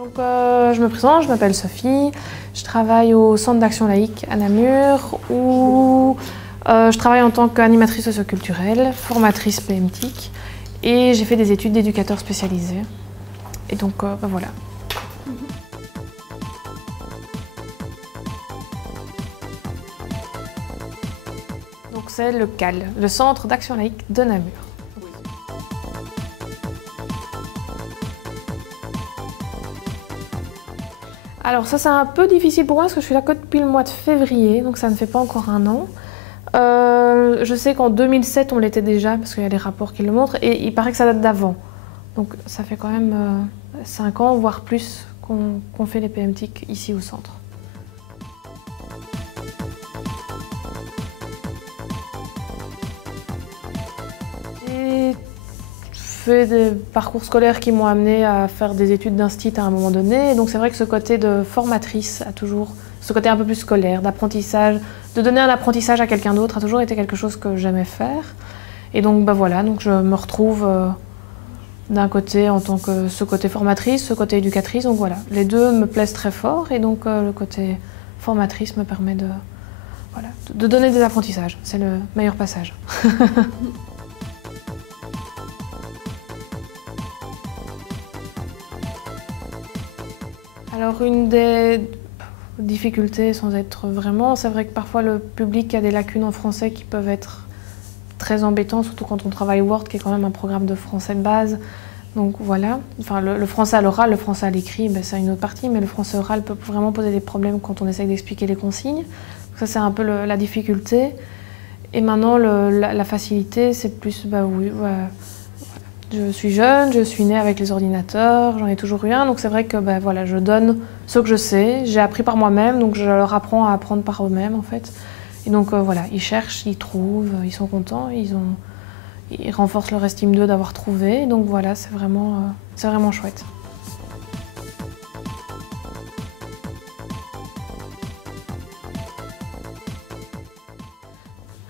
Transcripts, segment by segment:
Donc, je me présente, je m'appelle Sophie, je travaille au Centre d'Action Laïque à Namur où je travaille en tant qu'animatrice socioculturelle, formatrice PMTIC et j'ai fait des études d'éducateur spécialisé. Et donc, voilà. Donc c'est le CAL, le Centre d'Action Laïque de Namur. Alors ça c'est un peu difficile pour moi parce que je suis là que depuis le mois de février, donc ça ne fait pas encore un an. Je sais qu'en 2007 on l'était déjà parce qu'il y a des rapports qui le montrent et il paraît que ça date d'avant. Donc ça fait quand même 5 ans, voire plus, qu'on fait les PMTIC ici au centre. J'ai fait des parcours scolaires qui m'ont amené à faire des études d'instit à un moment donné. Et donc c'est vrai que ce côté de formatrice a toujours, ce côté un peu plus scolaire, d'apprentissage, de donner un apprentissage à quelqu'un d'autre a toujours été quelque chose que j'aimais faire. Et donc voilà, donc je me retrouve d'un côté en tant que ce côté formatrice, ce côté éducatrice. Donc voilà, les deux me plaisent très fort et donc le côté formatrice me permet de donner des apprentissages. C'est le meilleur passage. Alors une des difficultés, sans être vraiment, c'est vrai que parfois le public a des lacunes en français qui peuvent être très embêtants, surtout quand on travaille Word, qui est quand même un programme de français de base. Donc voilà, enfin, le français à l'oral, le français à l'écrit, ben, c'est une autre partie, mais le français oral peut vraiment poser des problèmes quand on essaye d'expliquer les consignes. Donc ça c'est un peu la difficulté. Et maintenant la facilité, c'est plus, bah oui, je suis jeune, je suis née avec les ordinateurs, j'en ai toujours eu un, donc c'est vrai que voilà, je donne ce que je sais, j'ai appris par moi-même, donc je leur apprends à apprendre par eux-mêmes en fait. Et donc voilà, ils cherchent, ils trouvent, ils sont contents, ils renforcent leur estime d'eux d'avoir trouvé, donc voilà, c'est vraiment chouette.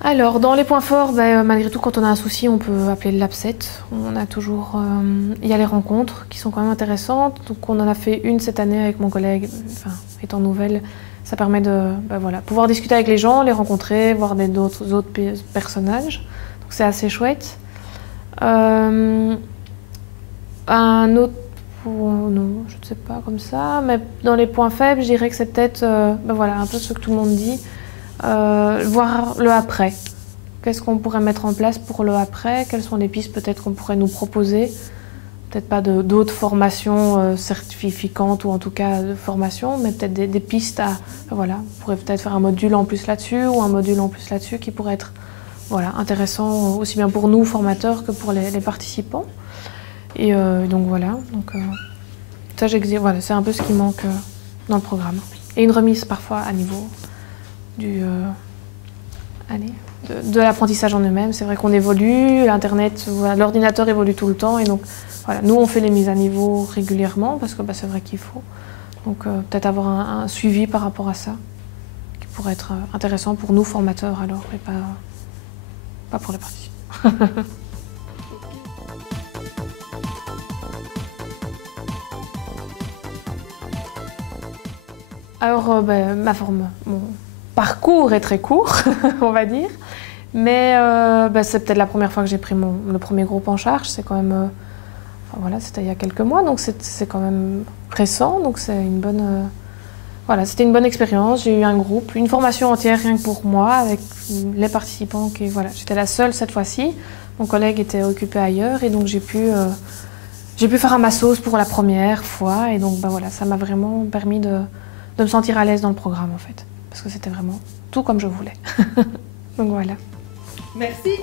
Alors, dans les points forts, malgré tout, quand on a un souci, on peut appeler l'APSET. On a toujours, il y a les rencontres qui sont quand même intéressantes. Donc, on en a fait une cette année avec mon collègue, enfin, étant nouvelle. Ça permet de pouvoir discuter avec les gens, les rencontrer, voir d'autres personnages. Donc, c'est assez chouette. Un autre, non, je ne sais pas comme ça, mais dans les points faibles, je dirais que c'est peut-être un peu ce que tout le monde dit. Voir le après. Qu'est-ce qu'on pourrait mettre en place pour le après? Quelles sont les pistes peut-être qu'on pourrait nous proposer? Peut-être pas d'autres formations certificantes ou en tout cas de formations, mais peut-être des pistes à... Voilà, on pourrait peut-être faire un module en plus là-dessus ou un module en plus là-dessus qui pourrait être intéressant aussi bien pour nous, formateurs, que pour les participants. Et donc voilà, ça c'est un peu ce qui manque dans le programme. Et une remise parfois à niveau de l'apprentissage en eux-mêmes. C'est vrai qu'on évolue, l'Internet, l'ordinateur évolue tout le temps et donc voilà, nous on fait les mises à niveau régulièrement parce que c'est vrai qu'il faut. Donc peut-être avoir un suivi par rapport à ça qui pourrait être intéressant pour nous formateurs alors et pas pour les participants. Alors mon parcours est très court, on va dire, mais c'est peut-être la première fois que j'ai pris le premier groupe en charge. C'est quand même, c'était il y a quelques mois, donc c'est quand même récent, donc c'est une bonne, c'était une bonne expérience. J'ai eu un groupe, une formation entière rien que pour moi avec les participants j'étais la seule cette fois-ci. Mon collègue était occupé ailleurs et donc j'ai pu faire à ma sauce pour la première fois et donc ça m'a vraiment permis de me sentir à l'aise dans le programme en fait. Parce que c'était vraiment tout comme je voulais. Donc voilà. Merci.